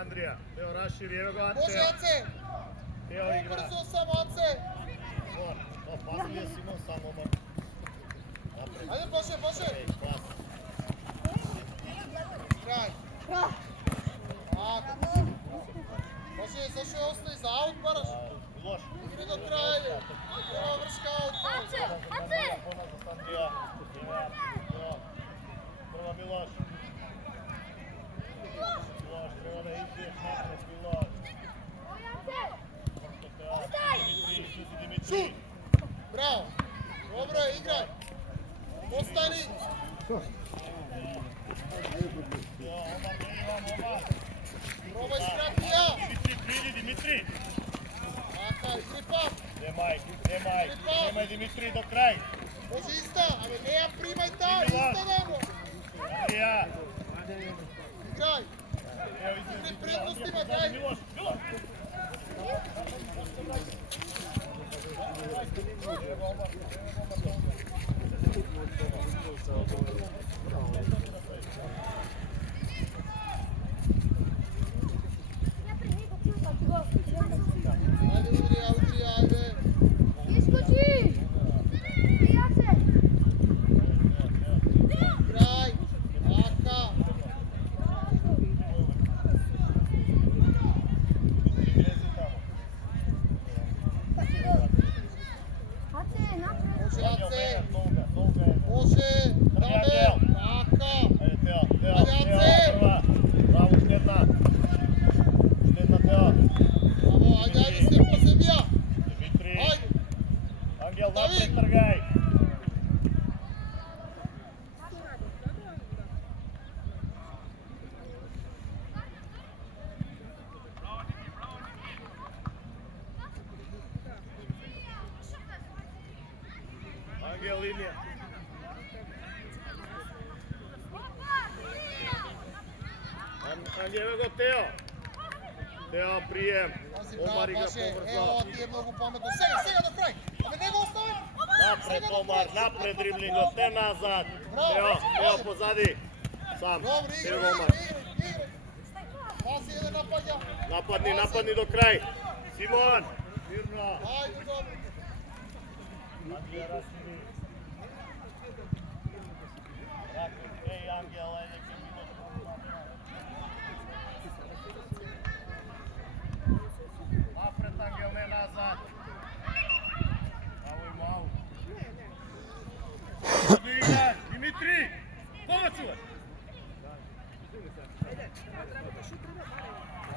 Andrija, Teo raširi, evo ga Ante. Može Ace! Teo igra. Brzo samo Ace! Paslije Simon samo omar. Ajde Bože, Bože! Kraj! Bože, zašto je ostaje za aut, baraš? Loš. Igri do kraja! Evo vrška aut! Ace! Ace! Andrija. Prva Miloš. Miloš, treba da ideš napred, Miloš. Šut! Bravo! Dobro je, igraj! Ostani! Probaj skrati ja! Dimitri, pridi, Dimitri! Aha, igri pap! Nemaj Dimitri do kraj! Može ista, ali ne ja primaj ta, ista nemo! Andrija! Igraj! Igri prednostima, daj! Miloš! Ajde, udri, ajde! Iskoči! Ijace! Igraj! Aka! Može Ace! Može! Dame! Aka! Ajde Ace! Bravo, Štedna! Štedna Teo! Bravo, ajde, Stefan Sebija! Dimitri! Ajde! Angel, napred trgaj! Angel, linija! Angel, evo go Teo! Teo, prijem! Pazi, Omar bravo, igra Paše, pobrzo! evo ti je mnogo pametno. Sega do kraj! Ame njega ostavi! Napred Omar, napred driblingo, te nazad! Bravo. Teo pozadi! Sam, Dobro, evo igraj, Omar! igraj! Pazi, jedan napadja! Napadni do kraj! Simon! Mirno! Ajde, dobro! Andrija raširi! Ej, Angel, ajde će Miloš! Napred Angel, ne nazad! Malo ima aut! Ovdje igraš! Dimitri! Koga čuvaj?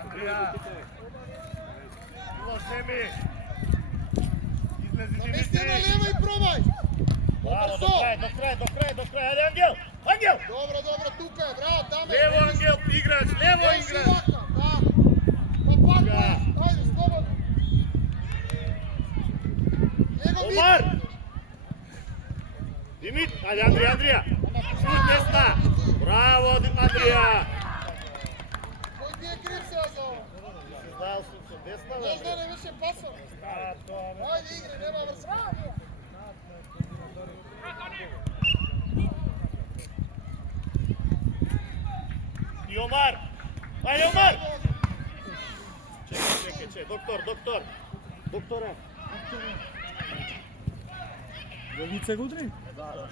Andrija! Miloš, Semi! Izlezi Namesti na Dimitri! lijevo i probaj! Bravo, Brzo! do kraja! Ajde, Angel! Angel! Dobro, tuka je, bravo, tamo! Levo, Angel, igrač! Levo, igrač! Pa parkuj! Ajde, slobodno! Njegov bit! Omar! Dimit! Ajde, Andrija! Šut desna! Bravo, Andrija! Koji ti je kriv se za ovo? Znao sam desna, Znaš da ne više pasao? Ajde, igri, nema vrsta! I Omar! Ajde, Omar! Čekaj, doktor! Doktore! Bolnice ga udri? Da.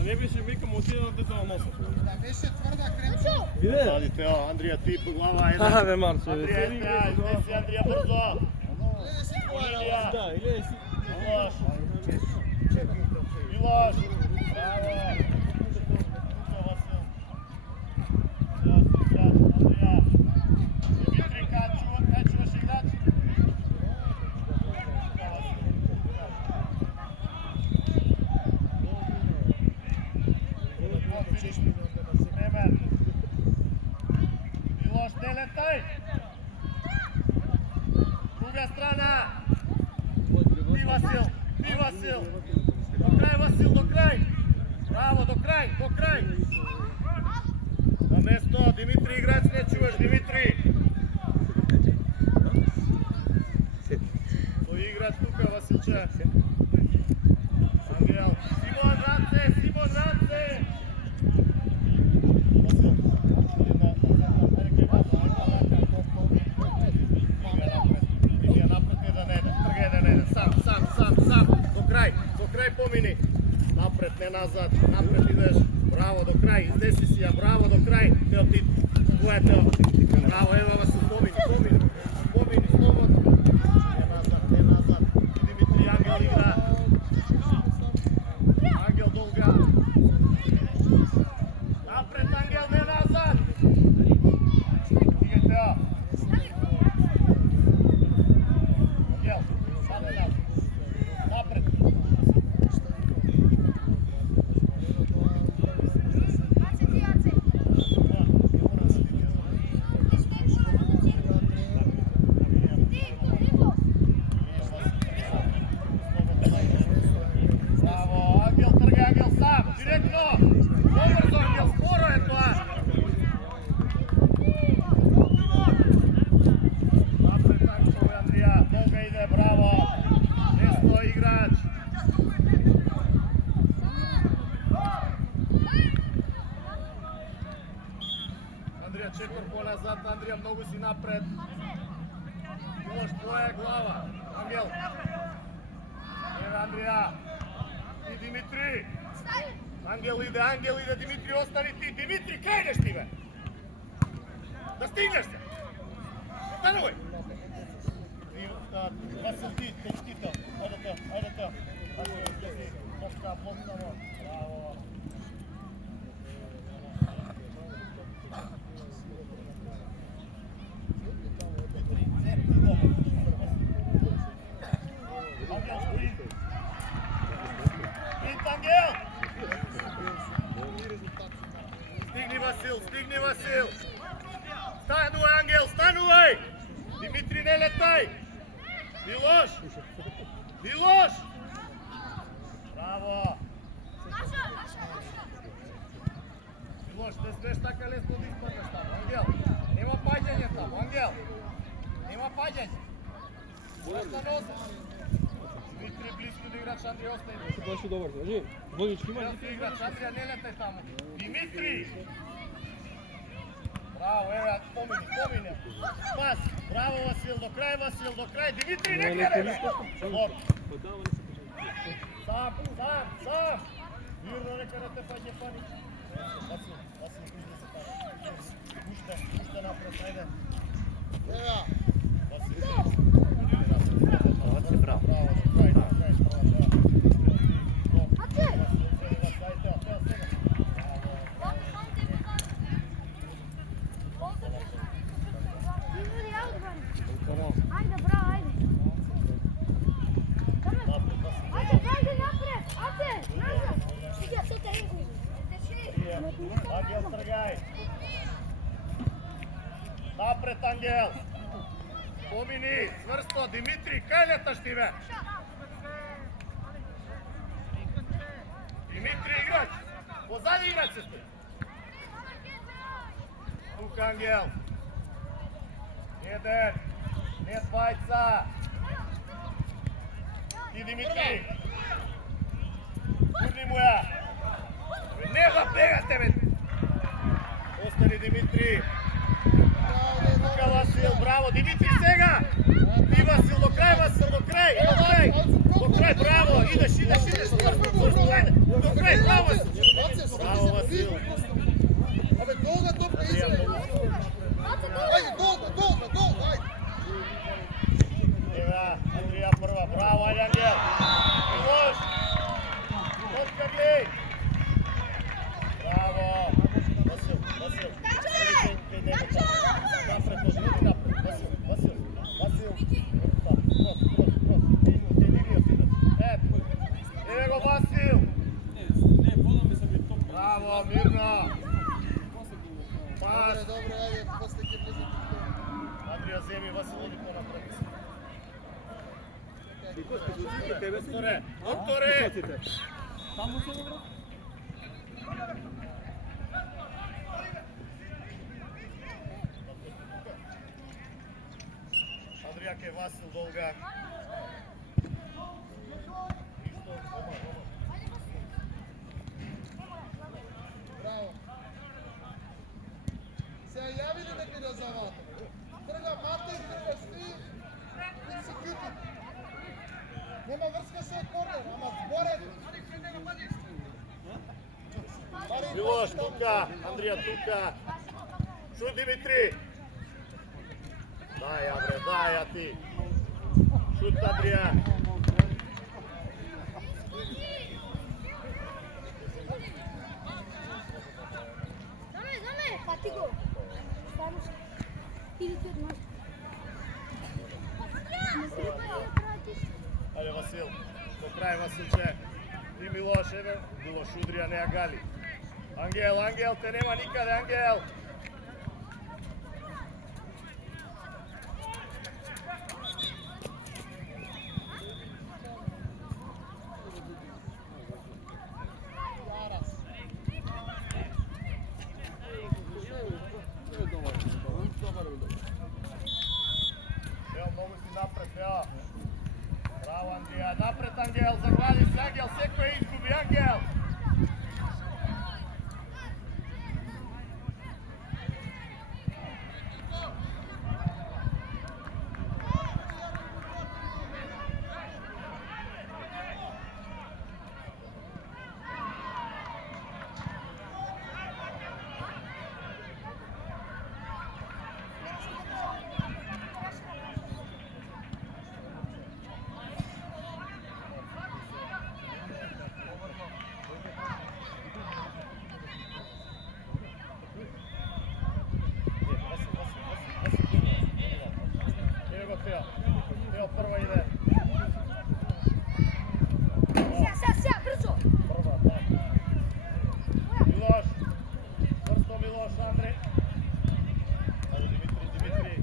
Ма не беше мека, му отиде на дето на носа. Да беше тврда крем. Биде? Сади Тео, Андрија ти по глава еден. Аха бе, Марцо, бе. Андрија, изнеси Андрија брзо. Гледай си твоја. Илија. Да, или си... Милош. Милош. Браво. Андрија. Димитри, кај чуваш играч? Семен. Милош, не летай. Друга страна. Ти, Васил. Ти, Васил. До крај, Васил, до крај. Браво, до крај, до крај. На место, Димитри, играч, не чуваш, Димитри. Тој играч тука, Василче. Ангел. Симон Ранце, Симон Ранце. До крај помини. Напред, не назад. Напред идеш. Браво, до крај. Изнеси си ја. Браво, до крај. Тео ти. Кој е Тео? Браво, ева вас помини. Помини, слободно. Не назад, не назад. Димитри, Ангел игра. Ангел долга. Напред, Ангел, не назад. Стиге Тео. Ангел, саде назад. Напред. Браво, Ангел трга, Ангел сам, директно. Побрзо, Ангел, скоро е тоа. Напред, Ангел, Андрија, долга иде, браво. Десно играч. Андрија, чекор поназад, Андрија, многу си напред. Милош, твоја е глава. Ангел. Еве, Андрија. И Димитри. Ангел иде, Димитри, остани ти. Димитри, кај идеш ти, бе? Да стигнеш се. Станувај. Васил, ти, течките. Ајде те. Блокка, браво. Ангел, Ангел! Стигни, Васил! Станувај, Ангел, станувај! Димитри, не летај! Милош! Браво! Милош, не смеш така лесно да испаднеш таму, Ангел! Нема паѓање таму, Ангел! Нема паѓање! Зашто носиш? Димитри, близко до играч, Андрија, остај. Ти беше добар, кажи. Водички има. Јас играч, Андрија, не летай таму. Димитри! Браво, еве, помини. Пас! Браво, Васил, до крај. Димитри, не гледай! Добро. Сам! Вирно, нека не те паѓе паник. Васил, излезе таму. Пуште напред, ајде. Ева. Васил, браво. Ajde, bravo, ajde. Ajde, napred. Ajde, nazad. Ja to te Ангел, тргај. Напред, Ангел. Помини, цврсто. Димитри, кај леташ ти, бе? Димитри, играч. Позади играч се стои. Тука, Ангел. Еден. Не двајца. И Димитри. Гурни му ја. Не го бегате, бе. Остани Димитри. Тука Васил, браво. Димитри сега. И Васил, до крај, до крај. До крај, браво. Идеш. Цврсто, ајде. До крај, браво. Fino. Pas. Dobro, ajde, posle ќе влезе. Андрија земи Василови понапред. Тебе си? Докторе, докторе! Само се добро? Андрија ке Васил Долга. Браво. Се јави ли некој да завата? Трга Матеј, трга Сви, и се кјути. Нема врска со корнер, ама зборед. Милош тука, Андрија тука. Шут Димитри. Дај ја бре, дај ја ти. Шут Андрија. Заме, фати го. Ставам се. Иди ти од нас. Не се ли пратиш? Ајде Васил, до крај Василче. И Милош, еве, Милош удрија, не ја гали. Ангел, Ангел, те нема никаде, Ангел. Ево, многу си напред, ево. Браво, Андрија, напред, Ангел, заглади се, Ангел, секој изгуби, Ангел. Ево прва иде. Сега, брзо. Прва, да. Милош. Брзо Милош, Андре. Ајде Димитри.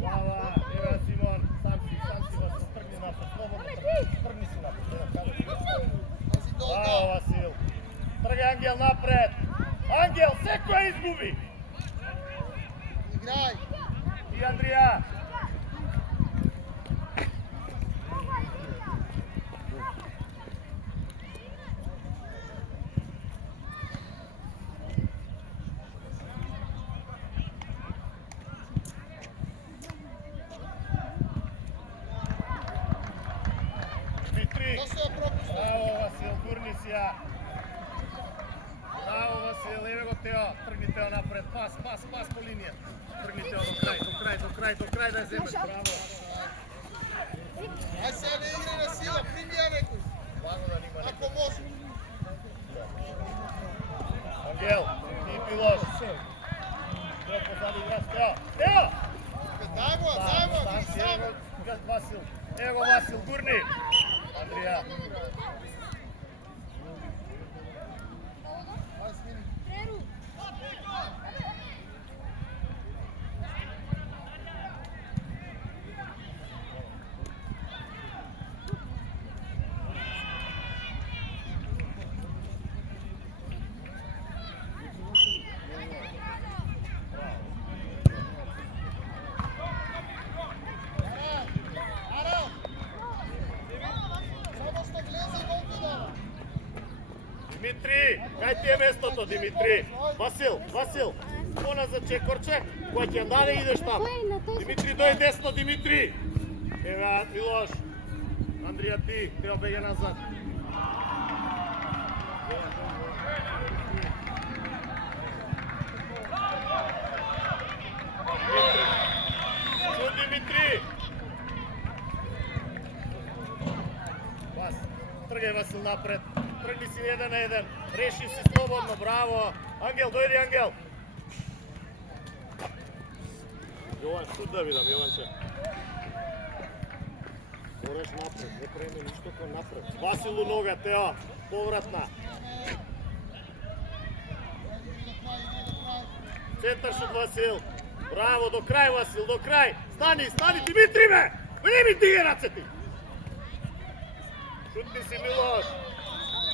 Глава, ева Симон. Сам си, Васил, тргни напред, слободно тргни си напред. Пази Браво, долга. Васил. Тргај Ангел напред. Ангел, секој изгуби. Играј. И Андрија. Димитри. То се пропуста. Браво, Васил, гурни си ја. Браво, Васил, еве го Тео. Тргни Тео напред. Пас по линија. Тргни Тео до крај, да ја земеш. Браво. Ај сега не играј на сила, прими ја некој. Благодан има Ако може. Ангел, ти Милош. Тео позади играш, Тео. Тео! Дај го, Стан си, сам. ево го Васил. Ево го Васил, гурни. Андрија. Ај смини. Преру. Ара. Само што влезе и гол ти дава. Димитри, кај ти е местото, Димитри? Васил, поназад чекорче, кој ќе даде идеш там. Димитри, дој десно, Димитри. Ева, Милош. Андрија, ти, Тео бега назад. Димитри. Пас. Тргај Васил напред. Тргни си 1-1. Реши си слободно, браво. Ангел, дојди Ангел. Јован, шут да видам, Јованче. Мораш напред, не преми ништо кон напред. Василу нога, Тео, повратна. Центар шут Васил. Браво, до крај Васил, до крај. Стани, стани Димитри бе! Не ми дига рацете. Шутни си Милош.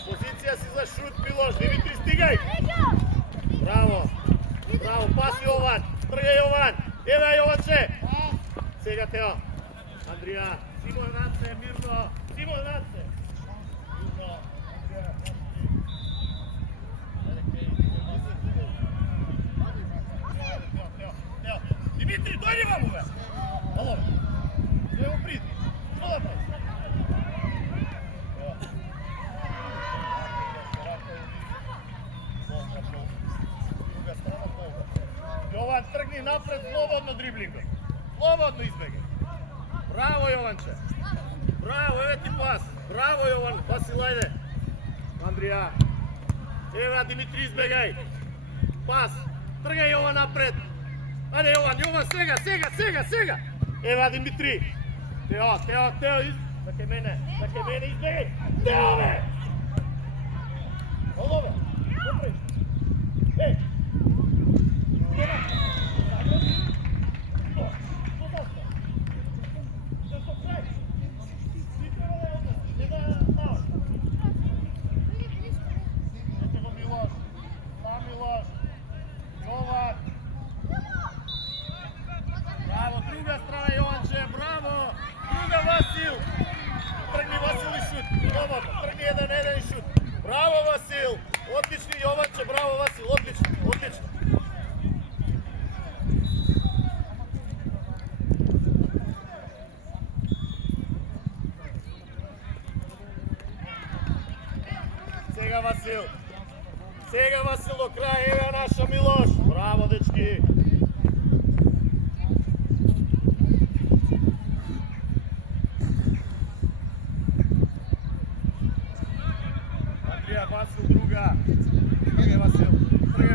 Позиција си за шут Милош. Димитри стигај. Браво. Браво, пас Јован. Трга Јован. Еве Јованче. Сега Тео. Андрија. Симон Наце, мирно. Симон Наце. Мирно. Тео. Димитри, дојди ваму бе. Ало. Ево приди. Што да Јован, тргни напред, слободно дриблинго. Слободно избегај. Браво, Јованче. Браво, еве ти пас. Браво, Јован. Васил, ајде. Андрија. Еве, Димитри, избегај. Пас. Тргај Јован напред. Ајде, Јован, Јован, сега. Еве, Димитри. Тео. Даке мене, избегај. Тео, бе! Ало, бе. Добре. Еј. Браво, друга страна Јованче, браво! Друга Васил! Тргни Васил и шут, слободно, тргни 1-1 и шут. Браво Васил! Отлични Јованче, браво Васил, отлично. Сега Васил до крај, еве наша Милош. Браво, дечки. Андрија, Васил друга. Тргај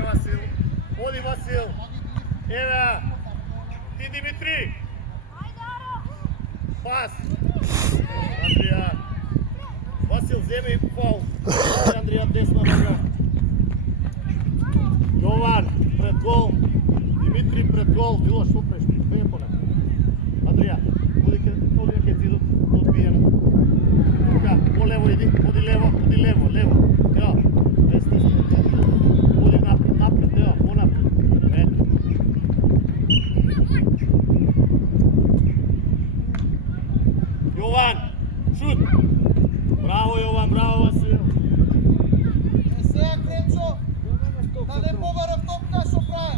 Васил. Оди Васил. Еве. Ти Димитри. Пас. Андрија. Васил, земи фаул. Андрија, десна нога. Јован, пред гол. Димитри пред гол. Било што прешти. Беј поне. Андрија, оди ке зидот до одбиена. Тука, по лево иди. Оди лево. Тео. Десна. Оди напред, Тео. Понапред. Ето. Јован, шут. Браво Јован, браво Васил. Сега Кренцо, да не побара в топка што прави.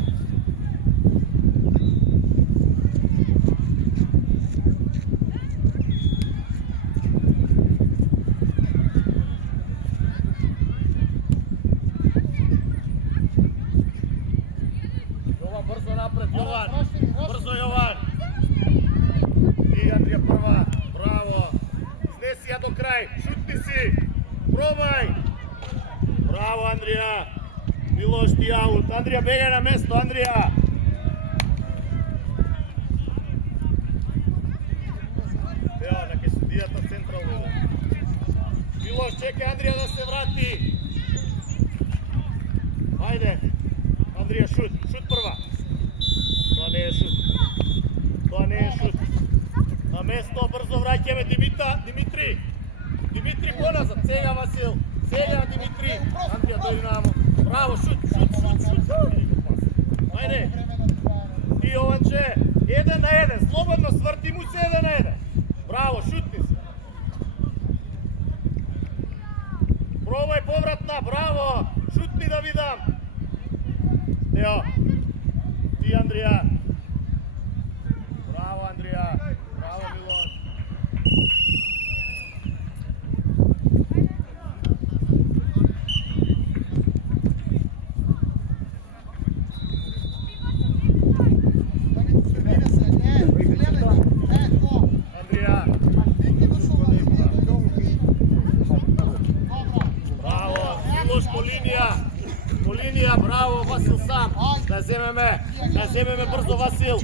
Јован, брзо напред, Јован. Брзо Јован. И Андрија прва, браво. Изнеси ја до крај, шутни си. Пробај. Браво Андрија. Милош ти аут. Андрија, бегај на место, Андрија. Тео, неке судијата централно. Милош, чекај Андрија да се врати. Ајде. Андрија, шут прва. Тоа не е шут. На место, брзо враќаме Димитри. Димитри поназад, сега Васил. Сега Димитри. Андрија, дојди намо. Браво, шут. Ајде. Ти Јованче, 1-1. Слободно сврти му се 1-1. Браво, шутни се. Пробај повратна, браво. Шутни да видам. Тео. Ти Андрија. Браво Андрија. Браво Милош. Браво, Васил сам. Да земеме брзо Васил.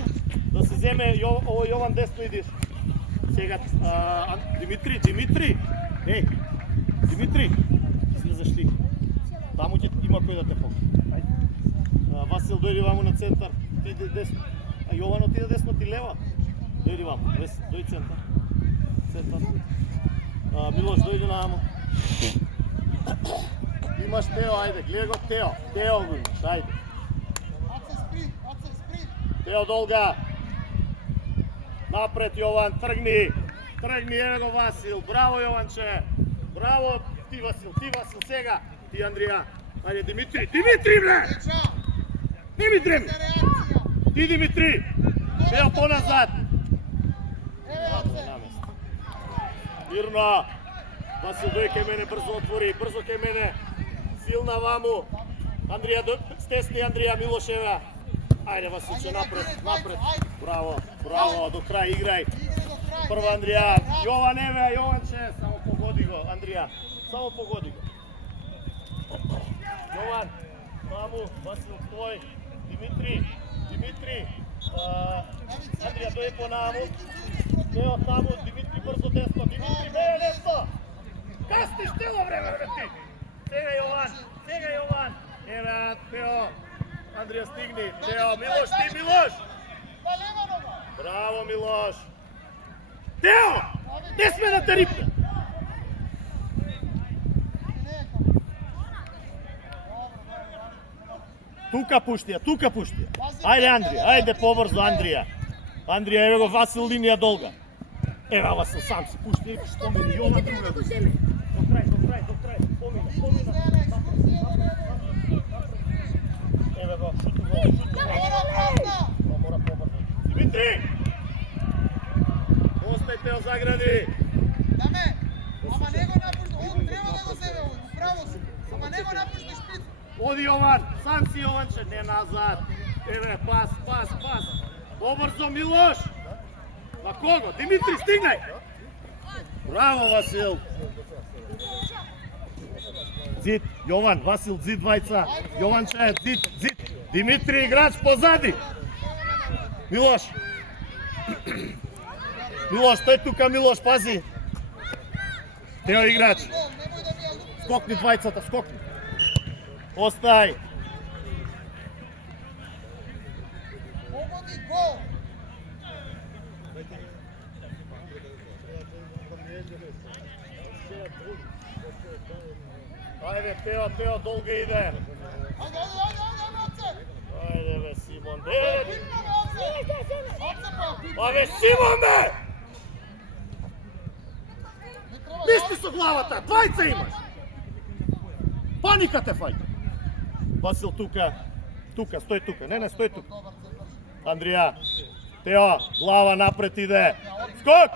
Да се земе ово Јован десно идиш. Сега Димитри. Еј, Димитри, излезеш ти. Таму ќе има кој да те покаже. Васил, дојди ваму на центар. Ти иди десно. А Јован отиде десно, ти лева. Дојди ваму. Дојди центар. Центар. Милош, дојди наваму. Имаш Тео, ајде, гледа го Тео. Тео го имаш, ајде. Аце спринт. Тео долга. Напред Јован, тргни. Тргни, еве го Васил. Браво Јованче. Браво ти Васил, сега. Ти Андрија. Ајде Димитри, бре! Деча, Не ми дреми. реакција. Ти Димитри. Тео поназад. Еве Аце. Мирно. Васил дојде кај мене, брзо отвори, брзо кај мене. Силна ваму. Андрија, стесни Андрија Милошева. Ајде Василче, напред. Браво, до крај играј. Прва Андрија. Јован, еве, Јованче. Само погоди го, Андрија. Само погоди го. Јован, ваму, Васил твој. Димитри. Андрија, дојде по наму. Тео таму, Димитри брзо десно. Димитри, бе, десно! Касниш цело време, бе ти! Сега Јован! Еве, Тео! Андрија, стигни! Тео, Милош, ти Милош! На лева нога. Браво, Милош! Тео! Не сме да те рипне! Тука пушти ја! Ајде, Андрија, ајде побрзо, Андрија! Андрија, еве го Васил, линија долга. Еве Васил, сам си пушти, спомени, Јован друга го. До крај, помина. Еве го, шуту го. Мора побрзо. Димитри! Остај Тео загради. Даме, ама не го напушти, он треба да го земе, право си. Ама не го напушти шпиц. Оди Јован, сам си Јованче, не назад. Еве, пас. Побрзо Милош. На кого? Димитри, стигнај. Браво Васил. Зид, Јован, Васил, зид двајца. Јованче, зид. Димитри, играч позади. Милош, стој тука, Милош, пази. Тео играч. Немој да ми ја лупи. Скокни двајцата, скокни. Остај. Погоди гол. Ајде, Тео, долго иде. Ајде, Аце. Ајде, бе, Симон, Аце, Абе, Симон, бе! Мисли со главата, двајца имаш! Паника те фајта! Васил, тука, стој тука, не, стој тука. Андрија, Тео, глава напред иде. Скок!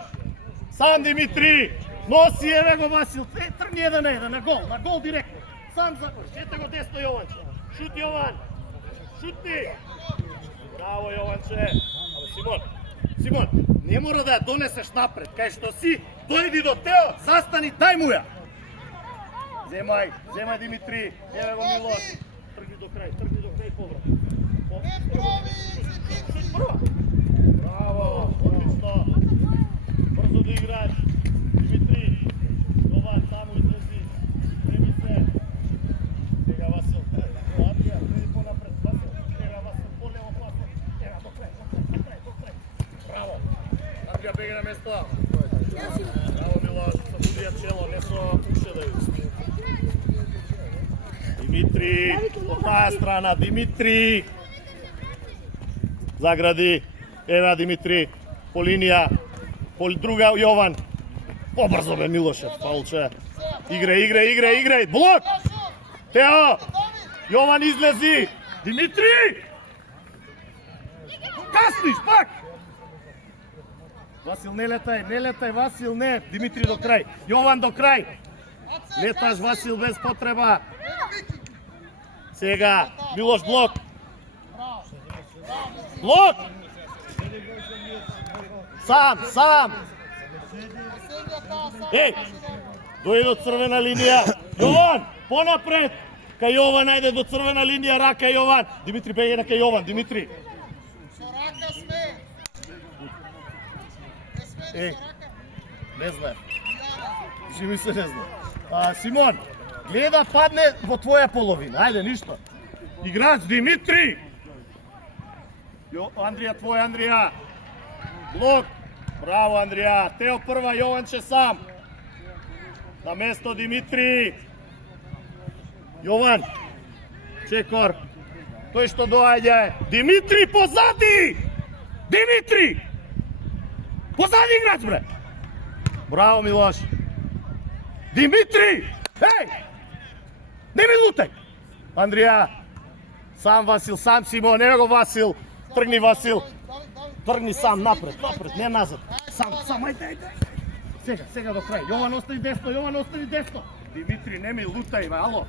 Сам Димитри! Носи, еве го Васил, тргни еден на гол директно. Сам запрш, ете го десно Јованче. Шут Јован, шутни! Браво Јованче! Абе, Симон, не мора да ја донесеш напред, кај што си, дојди до Тео, застани, дај му ја! Земај Димитри, еве го Милош. Тргни до крај поврат. Шут прва! Браво, одлично! Брзо да играч, Димитри, Јован, таму излези, преми се. Сега Васил, Андрија, преди понапред, Васил, сега Васил, по-лево пласно, сега до крај. Браво! Андрија, бега на место. Браво, Милош, со будија чело, не со уше да видиш. Димитри, по таа страна, Димитри! Загради, еве Димитри, по линија, по друга Јован. Побрзо бе Милоше, фаулче. Играј, блок! Тео! Јован излези! Димитри! Касниш, пак! Васил, не летај, Васил, не! Димитри до крај, Јован до крај! Леташ, Васил, без потреба! Сега, Милош, блок! Блок! Сам! Еј! Дојде до црвена линија! Јован! Понапред! Кај Јован, ајде до црвена линија, рака Јован! Димитри, бега кај Јован, Димитри! Со рака сме. Не сме Еј, со рака. не знае. Живи се не знае. Симон, гледа падне во твоја половина, ајде, ништо. Играч Димитри. Андрија, твој Андрија. Блок. Браво Андрија. Тео прва, Јованче сам. На место Димитри. Јован. Чекор. Тој што доаѓа е. Димитри позади. Димитри. Позади играч бре. Браво Милош. Димитри. Еј. Не ми лутај. Андрија. Сам Васил, сам Симон, ево го Васил. Тргни Васил. Тргни сам напред, не назад. Сам, ајде. Сега до крај. Јован остави десно. Димитри, не ми лутај, ало.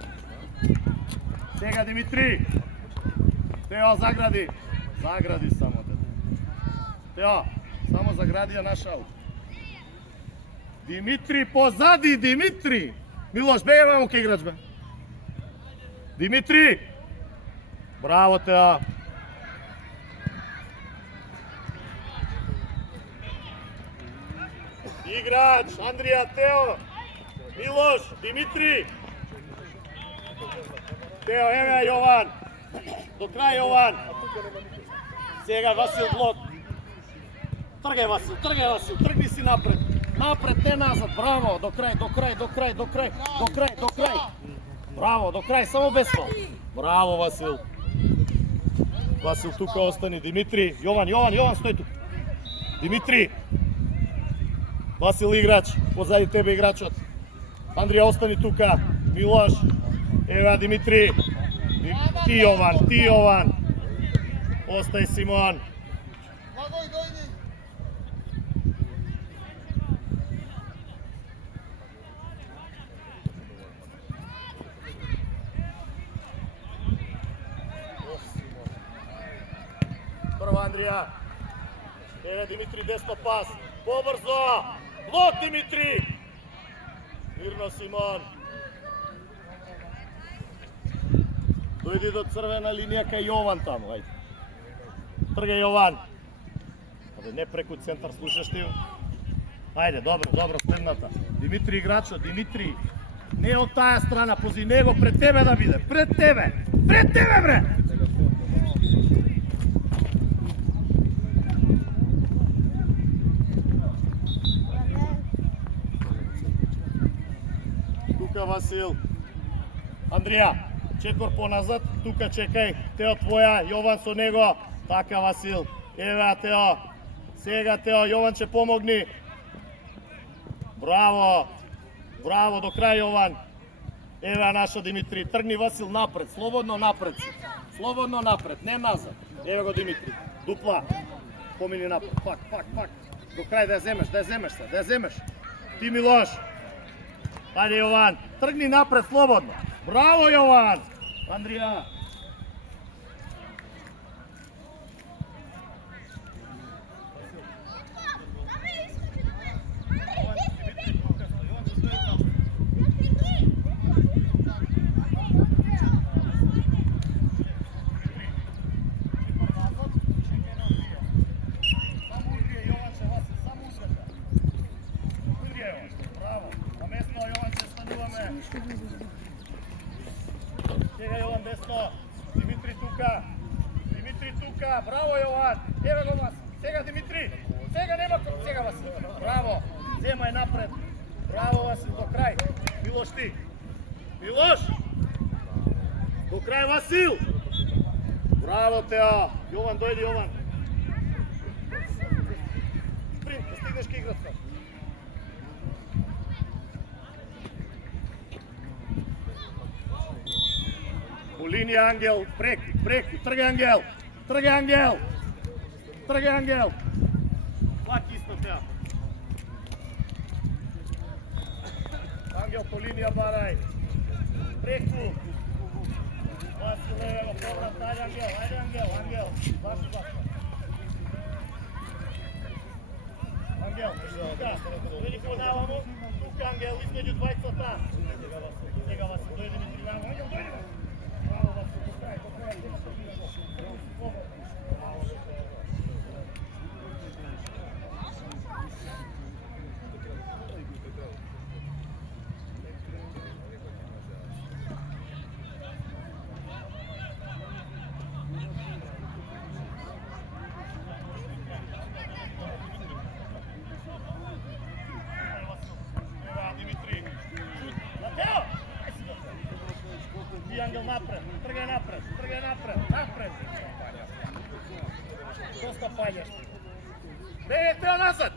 Сега Димитри. Тео загради. Загради само. Тео, само загради ја наш аут. Димитри позади, Димитри. Милош, бегај мамо ке играч бе. Димитри. Браво, Тео. Играч, Андрија, Тео. Милош, Димитри. Тео, еве Јован. До крај Јован. Сега Васил блок. Тргај Васил, тргни си напред. Напред, не назад. Браво, до крај. Браво, до крај, само без фал. Браво, Васил. Васил тука остани. Димитри, Јован, стој тука. Димитри. Васил играч, позади тебе играчот. Андрија остани тука. Милош. Ева Димитри. Ти Јован. Остај Симон. Благој дојди. Прва Андрија. Еве Димитри десно пас. Побрзо. Блок Димитри. Мирно Симон. Дојди до црвена линија кај Јован таму, ајде. Тргај Јован. Абе не преку центар, слушаш ти? Ајде, добро, следната. Димитри играчот, Димитри. Не од таа страна, пози него, пред тебе да биде. Пред тебе бре! Тука Васил. Андрија, чекор поназад, тука чекај. Тео твоја, Јован со него. Така Васил. Еве Тео. Сега Тео, Јован ќе помогни. Браво, до крај Јован. Еве наша Димитри. Тргни Васил напред, слободно напред, не назад. Еве го Димитри. Дупла. Помини напред. Пак. До крај да ја земеш. Ти Милош. Ајде Јован. Тргни напред, слободно. Браво Јован. Андрија. Сега Јован десно. Димитри тука. Браво Јован. Еве го Васил. Сега Димитри. Сега Васил. Браво. Земај напред. Браво Васил, до крај. Милош ти. До крај Васил. Браво Тео. Јован, дојди Јован. Спринт, да стигнеш ке играцка. По линија Ангел, преку, тргај Ангел. Пак исто Тео. Ангел по линија барај. Преку. Васил еве го поврат, ајде Ангел. Баши. Ангел, тука. Дојди подавамо. Тука Ангел, измеѓу двајцата. Сега Васил, дојди ми тргамо. Ангел, дојди. Браво Васил, до крај. Ангел напред, тргај напред, напред. Доста паѓаш. Бегај Тео назад.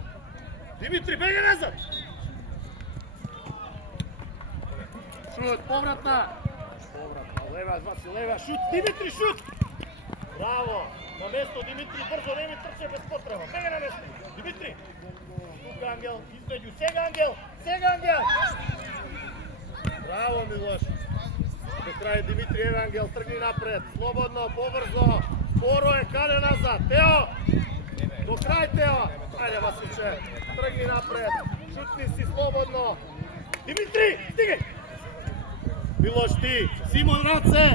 Димитри, бегај назад. Шут, повратна. Лева, Васил, лева, шут, Димитри, шут. Браво. На место Димитри, брзо, не ми трче без потреба. Бегај на место. Димитри. Тука Ангел, измеѓу. Сега Ангел. Браво, Милош. До крај Димитри, еве Ангел, тргни напред. Слободно, побрзо. Споро е, каде назад. Тео. До крај, Тео. Ајде, Василче. Тргни напред. Шутни си слободно. Димитри, стигај. Милош ти. Симон раце.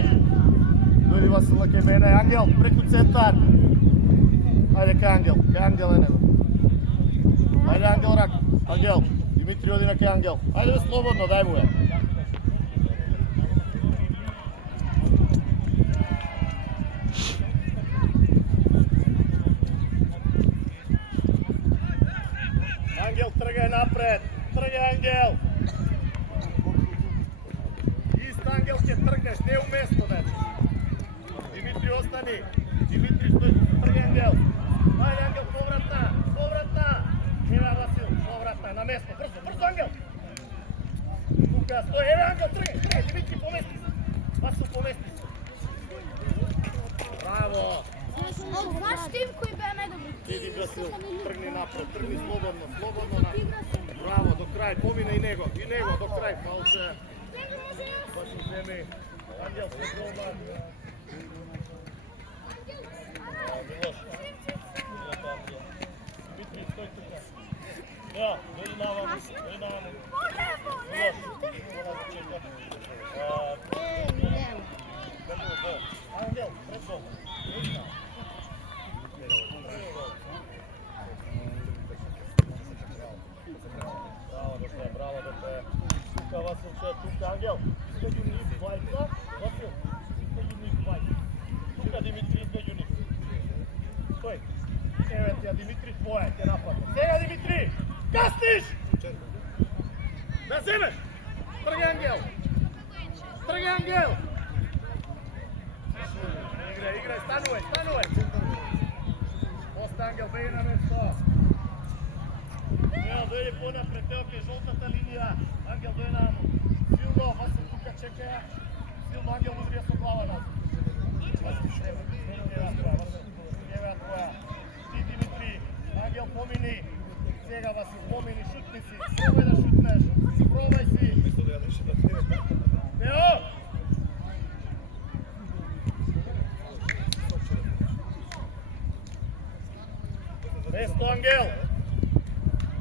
Дојди Васила кај мене. Ангел, преку центар. Ајде кај Ангел е него. Ајде Ангел рак. Ангел. Димитри оди на кај Ангел. Ајде слободно, дај му е. Ангел тргај напред. Ангел. Ист Ангел ќе тргнеш, не уместо вече. Димитри остани. Димитри стои, тргај Ангел. Ајде Ангел, повратна. Ева Васил, повратна, на место. Брзо Ангел. Тука стои, еве Ангел, тргај. Димитри, помести се. Васил, помести се. Браво. Знаеш тим кој беа најдобри? Иди Васил, тргни напред, тргни слободно Браво, до крај, помина и него, до крај, фалче. Васил земи, Ангел се голман. Милош, Димитри, стој тука. Да, дојди наваму. Милош, мора да чека. Ангел, пред гол. Браво, добре. Тука Василче, тука Ангел. Измеѓу нив двајца. Васил, измеѓу нив двајца. Тука Димитри, измеѓу нив. Стој. Еве ти, Димитри, твоја, ќе нападне. Сега Димитри! Касниш! Да земеш! Тргај Ангел! Играј, станувај! Поста Ангел, беги на место. Ево, дојди понапред, Тео ке жолтата линија. Ангел дојде наму. Силно, Васил тука чека. Силно, Ангел му зрија со глава назад. Васил, еве твоја. Ти, Димитри, Ангел помини. Сега, Васил, помини, шутни си. Пробај да шутнеш. Пробај си. Тео! Место,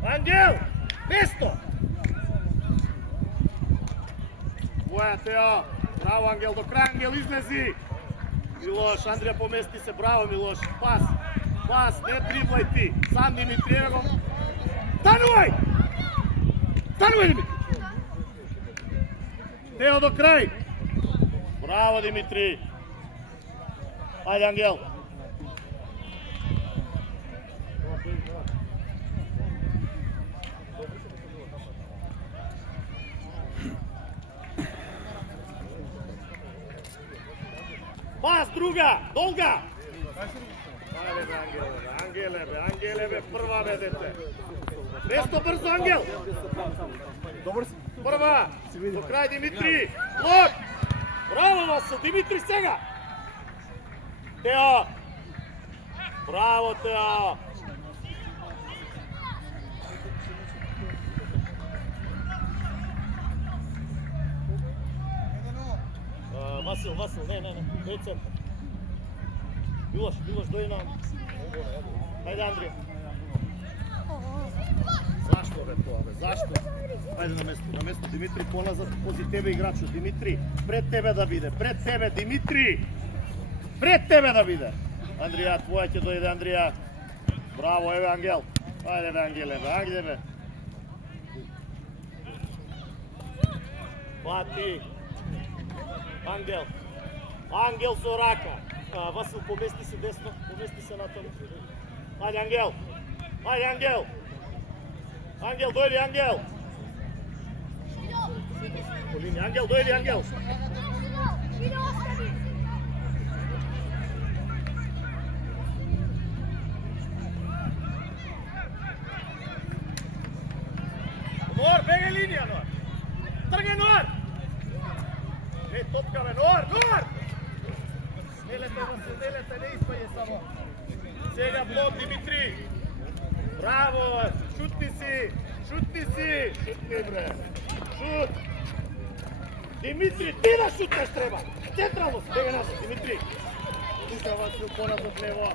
Ангел! Место! Твоја, Тео! Браво, Ангел, до крај, Ангел, излези! Милош, Андрија помести се, браво, Милош! Пас, не дриблај ти! Сам Димитри, ево го! Станувај, Димитри! Тео, до крај! Браво, Димитри! Ајде, Ангел! Пас, друга, долга! Ангеле, прва бе, дете. Место брзо, Ангел! Добар си. Прва! До крај, Димитри! Лок! Браво, Васил! Димитри сега! Тео! Браво, Тео! Васил, не, центар. Милош, дојди нам. Ајде, Андрија. Зашто бе тоа, зашто? Ајде на место, Димитри, поназад, пози тебе играчу. Димитри, пред тебе да биде, Димитри! Пред тебе да биде! Андрија, твоја ќе дојде, Андрија. Браво, еве Ангел. Ајде бе, Ангеле, ајде бе. Пати. Ангел со рака. Васил, помести се десно, помести се натаму. Ајде, Ангел! Ангел, дојди, Ангел! Ангел, дојди, Ангел! Иде остави. Нор, бегај линија, Нор! Тргај, Нор! Не топкаме, Нор! Нор! Не лете, не испаѓе само. Сега блок, Димитри! Браво! Шутни си! Шутни, бре! Шут! Димитри, ти да шутнеш треба! Централно си, бегај назад, Димитри! Тука Васил поназад лево.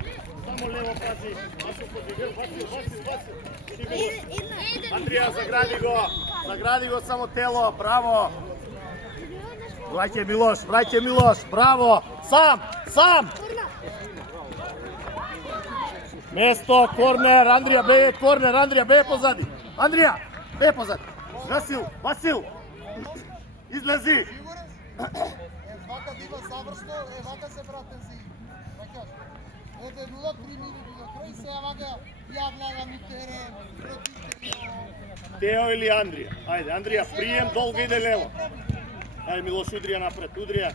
Само лево пази. Васил подигел, Васил. Андрија, загради го само тело, браво! Враќај Милош, браво! Сам! Место, корнер, Андрија, беј позади! Андрија, беј позади! Васил! Излези! Вака дива завршно, вака се вратен си. Вакаш. Ете 0-3 минути до крај, сега вака ја гледам и терен, родители. Тео или Андрија? Ајде, Андрија, прием, долго иде лево. Ајде, Милош, удрија напред, удрија.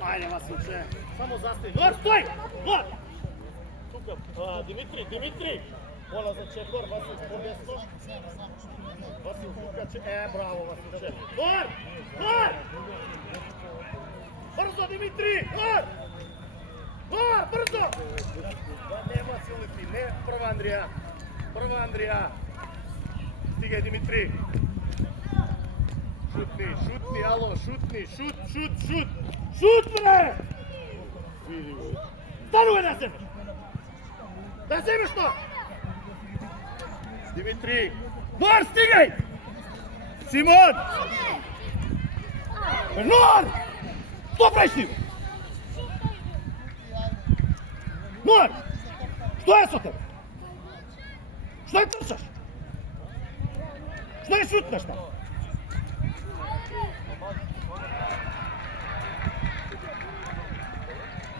Ајде, Василче. Само застави. Нор, стој! Нор! Тука, Димитри! Ола за Чекор, Васил, по-десно. Васил, тука, браво, Василче. Нор! Брзо, Димитри! Нор, брзо! Не, Васил, не, прва Андрија. Стигај, Димитри. Шутни, ало, шут, бре! Види го. Станувай да земеш то! Димитри. Нор, стигај! Симон! Нор! Што правиш ти? Нор! Што е со тебе? Што е трчаш? Што е шутнеш там?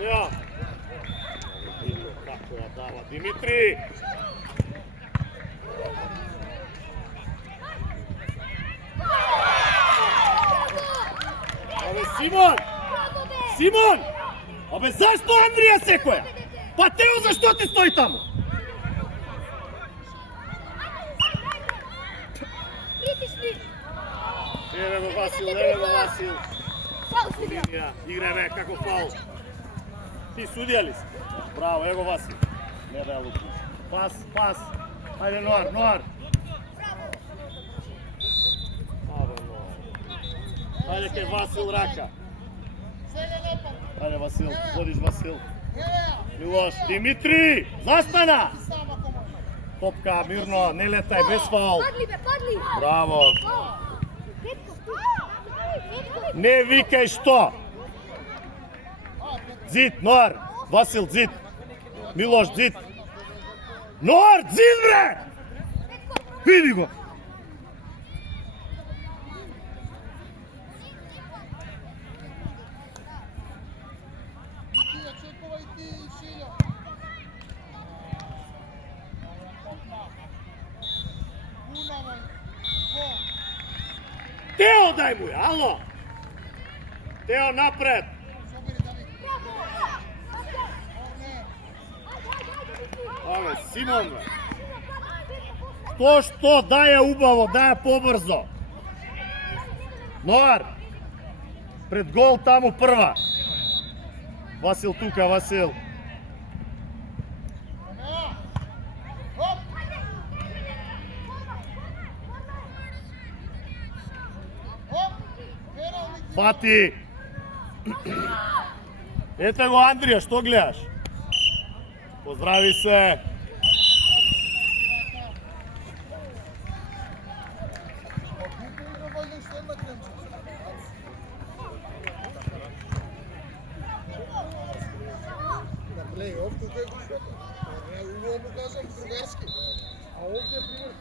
Ја. Види го како ја дава Димитри. Абе Симон! Абе зашто Андрија секоја? Па Тео зашто ти стои таму? Притисни. Еве го Васил. Линија, играј како фаул. Ти судија ли си? Браво, его Васил. Не да ја лупиш. Пас. Ајде Нор. Ајде кај Васил рака. Ајде Васил, водиш Васил. Милош, Димитри, застана! Топка, мирно, не летај, без фаул. Падли. Браво. Не викај што. Зид, Нор, Васил, зид. Милош, зид. Нор, зид, бре! Види го. Тео дај му ја, ало! Тео напред! Ове, Симон, бе! Што, дај ја убаво, дај ја побрзо! Нор! Пред гол таму прва! Васил тука, Васил! Фати! Ете го Андрија, што гледаш? Поздрави се! Плей-оф, тука е го шото. Убаво му кажам другарски. А овде пример